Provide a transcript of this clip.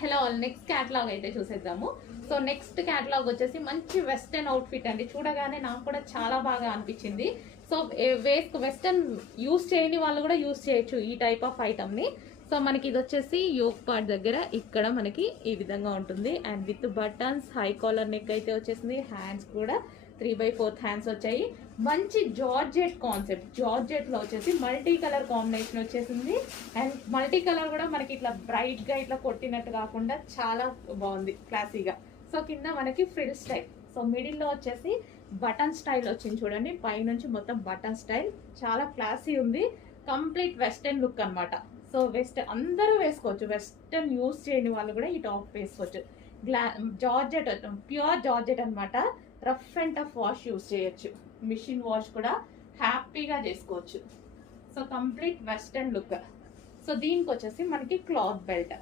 Hello all, next catalogue అయితే చూసేద్దాము. So next catalogue వచ్చేసి మంచి వెస్టర్న్ అవుట్ఫిట్ అండి. చూడగానే నాకు కూడా చాలా బాగా అనిపించింది. సో వెస్టర్న్ యూస్ చేయని వాళ్ళు కూడా యూస్ చేయొచ్చు ఈ టైప్ ఆఫ్ ఐటమ్ ని. సో మనకి ఇది వచ్చేసి యోక్ పార్ట్ దగ్గర ఇక్కడ మనకి ఈ విధంగా ఉంటుంది. And with buttons, high collar neck అయితే వచ్చేసింది. హ్యాండ్స్ కూడా 3/4 హ్యాండ్స్ వచ్చాయి. మంచి జార్జెట్ కాన్సెప్ట్, జార్జెట్ లో వచ్చేసి మల్టీ కలర్ కాంబినేషన్ వచ్చేసింది. అండ్ మల్టీ కలర్ కూడా మనకి ఇట్లా బ్రైట్ గా ఇట్లా కొట్టినట్టు కాకుండా చాలా బాగుంది, క్లాసీగా. సో కింద మనకి ఫ్రిల్ స్టైల్, సో మిడిల్ లో వచ్చేసి బటన్ స్టైల్ వచ్చింది చూడండి. పైనుంచి మొత్తం బటన్ స్టైల్, చాలా క్లాసీ ఉంది. కంప్లీట్ వెస్టర్న్ లుక్ అనమాట. సో అందరూ వేసుకోవచ్చు, వెస్టర్న్ యూస్ చేయని వాళ్ళు కూడా ఈ టాప్ వేసుకోవచ్చు. జార్జెట్, ప్యూర్ జార్జెట్ అనమాట. Rough and tough wash use చేయొచ్చు, మిషన్ వాష్ కూడా హ్యాపీగా చేసుకోవచ్చు. So complete western look. So దీనికి వచ్చేసి మనకి క్లాత్ బెల్ట్,